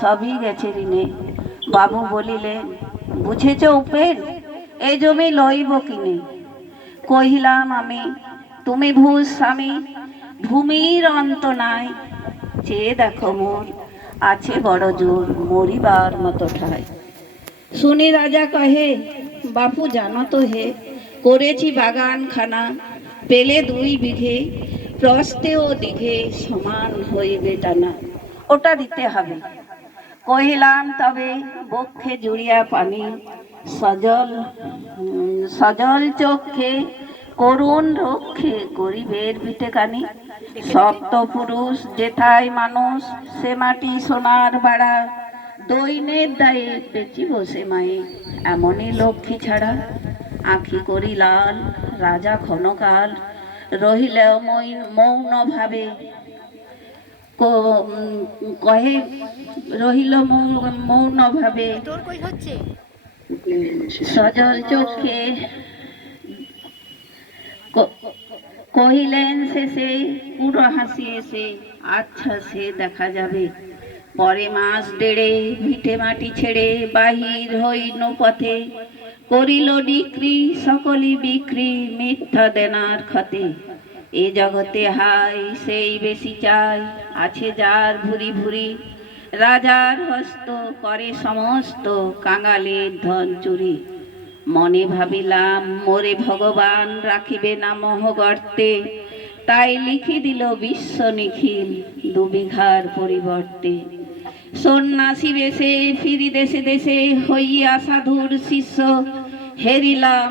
সবই গেছে ঋণে। বাবু বলিলেন বুঝেছ উপেন? এই জমি লইব কিনে? কহিলাম আমি তুমি ভূষ স্বামী ভূমির অন্ত নাই। চেয়ে দেখো মোর আছে বড় জোর মরিবার মতো ঠাই। শুনি রাজা কহে বাপু জানো তো হে করেছি বাগান খানা পেলে দুই বিঘে প্রস্তে ও দিঘে সমান হইবে টানা। ওটা দিতে হবে। কহিলাম তবে বক্ষে জুড়িয়া পানি সজল সজল চক্ষে করুণ রক্ষে গরিবের পিঠে কানি সপ্ত পুরুষ যেথায় মানুষ সে মাটি সোনার বাড়া। দৈনের দায়ে বেচি বসে মায়ে এমনই লক্ষ্মী ছাড়া। আঁখি করি লাল রাজা ক্ষণকাল রহিলে মৌন ভাবে ক- উম, কহে রহিল মৌন ভাবে। সজল চোখে কহিলেন শেষে পুরো হাসি এসে আচ্ছা সে দেখা যাবে। পরে মাস ডেড়ে ভিটে মাটি ছেড়ে বাহির হইন পথে করিল ডিক্রি সকলি বিক্রি মিথ্যা দেনার ক্ষতে এ জগতে হাই সেই বেশি চাই, আছে যার ভুরি ভুরি। রাজার হস্ত করে সমস্ত কাঙালের ধন চুরি। মনে ভাবিলাম, মোরে ভগবান রাখিবে না মোহ গর্তে তাই লিখি দিল বিশ্ব নিখিল দুবিঘার পরিবর্তে। সন্ন্যাসী বেশে ফিরি দেশে দেশে হইয়া সাধুর শিষ্য হেরিলাম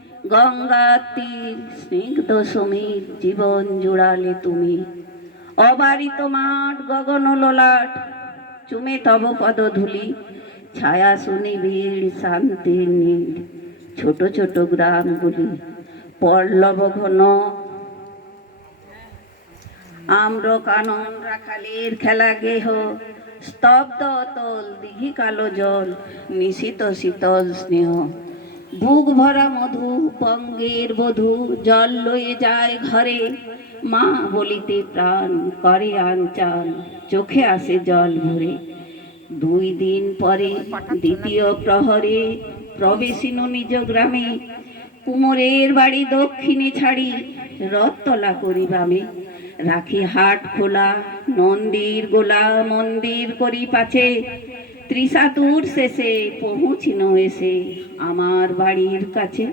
গঙ্গা তীর স্নিগ্ধ সমীর জীবন জুড়ালে তুমি। অবারিত মাঠ গগন ললাট, চুমে তব পদ ধুলি, ছায়া শুনি ভিড় শান্তির নীল, ছোট ছোট গ্রামগুলি, পল্লব ঘন। আম্র কানন রাখালের খেলা গেহ, স্তব্ধ অতল দিঘি কালো জল, নিশিত শীতল স্নেহ। বুক ভরা মধু পঙ্গের বধূ জল লয়ে যায় ঘরে। মা বলিতে প্রাণ করে আনচান, চোখে আসে জল ভরে। দুই দিন পরে দ্বিতীয় প্রহরে প্রবেশিন নিজ গ্রামে। কুমোরের বাড়ি দক্ষিণে ছাড়ি রথতলা করি বামে রাখি হাট খোলা, নন্দীর গোলা মন্দির করি পাছে। ত্রিশাতুর শেষে পৌঁছিন এসে আমার বাড়ির কাছে।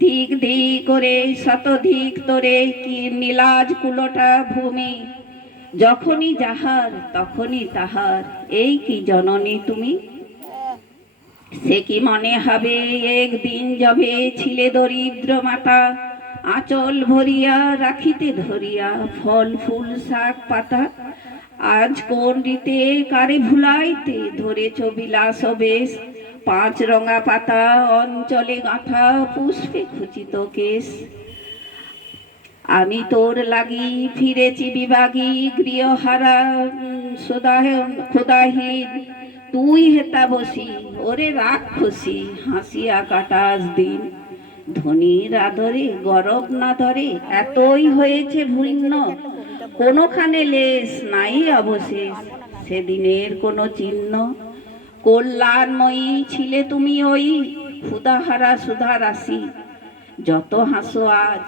ধিক ধিক করে, শতধিক তোরে কি নীলাজ কুলোটা ভূমি? যখনই যাহার, তখনই তাহার। এই কি জননী তুমি? সে কি মনে হবে, একদিন যবে ছিলে দরিদ্র মাতা? আঁচল ভরিয়া, রাখিতে ধরিয়া, ফল ফুল, শাক পাতা? আজ কোন রীতে কারে ভুলাইতে ধরেছ বিলাস বেশ পাঁচ রঙা পাতা, অঞ্চলে গাঁথা পুষ্পে খুচিত কেশ। আমি তোর লাগি ফিরেছি বিভাগী গৃহহারা সুদাহ- ক্ষুদাহীন। তুই হেতা বসি, ওরে রাগ খুশি হাসিয়া কাটাস দিন। ধনির আদরে, গরব না ধরে, এতই হয়েছে ভিন্ন। কোনোখানে লেশ নাই অবশেষ। সেদিনের কোনো চিহ্ন। কল্যাণময়ী ছিলে তুমি ওই ক্ষুদাহারা সুধা রাশি যত হাসো আজ,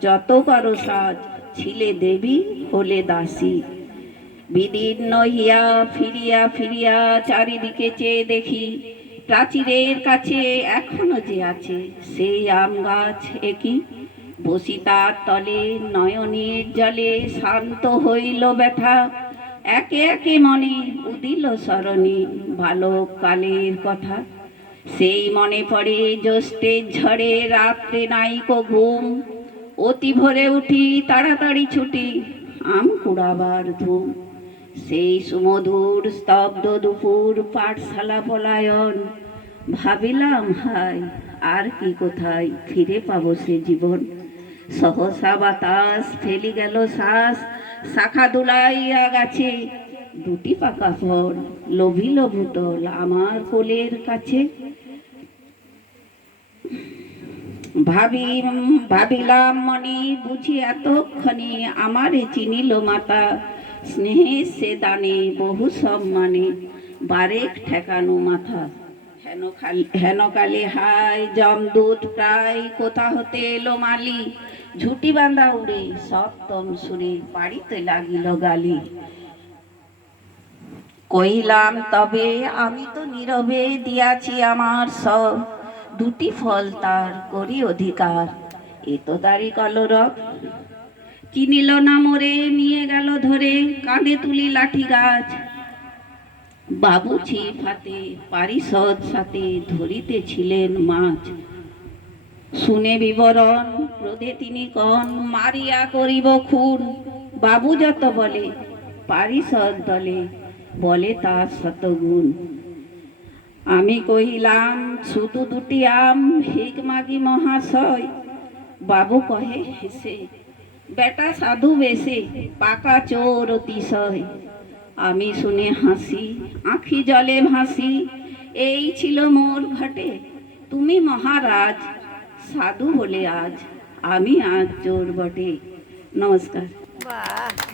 যত করো সাজ, ছিলে দেবী হলে দাসী। বিদীর্ণ হিয়া ফিরিয়া ফিরিয়া চারিদিকে চেয়ে দেখি, প্রাচীরের কাছে এখনও যে আছে, সেই আম গাছ একই বসি তার তলে নয়নের জলে শান্ত হইল ব্যথা। একে একে মনে উদিল স্মরণে ভালো কালের কথা। সেই মনে পড়ে জ্যৈষ্ঠের ঝড়ে, রাত্রে নাইকো ঘুম। অতি ভোরে উঠি তাড়াতাড়ি ছুটি, আম কুড়াবার ধুম। সেই সুমধুর স্তব্ধ দুপুর পাঠশালা পলায়ন। ভাবিলাম হাই আর কি কোথায় ফিরে পাবো সে জীবন। সহসা বাতাস ফেলি গেল শ্বাস, শাখা দুলাইয়া গাছে। দুটি পাকা ফল লোভিল ভূতল আমার কোলের কাছে। ভাবি ভাবিলাম মনে বুঝি এতক্ষণে আমারে চিনিল মাতা। স্নেহে সে দানে বহু সম্মানে বারেক ঠেকানো মাথা। হেন কালে হাই জমদূত প্রায় কোথা হতে এলো মালি? ঝুটি বাঁধা উড়ে সপ্তম সুরে বাড়িতে লাগিল গালি। কইলাম তবে আমি তো নীরবে দিয়াছি আমার সব দুটি ফল তার করি অধিকার। এ তো দাড়ি কলরব। চিনিল না মোরে, নিয়ে গেল ধরে কাঁধে তুলি লাঠি গাছ। বাবু ছিপ হাতে পারিষদ সাথে ধরিতেছিলেন মাছ। শুনে বিবরণ ক্রোধে তিনি কন, মারিয়া করিব খুন। বাবু যত বলে, পারিষদ দলে। বলে তার শতগুণ। আমি কহিলাম, শুধু দুটি আম হিক মাগি মহাশয়। বাবু কহে, হেসে। বেটা সাধু বেশে, পাকা চোর অতিশয়। আমি শুনে হাসি, আঁখি জলে ভাসি, এই ছিল মোর ঘটে। তুমি মহারাজ সাধু হলে আজ আমি আজ চোর বটে নমস্কার বাহ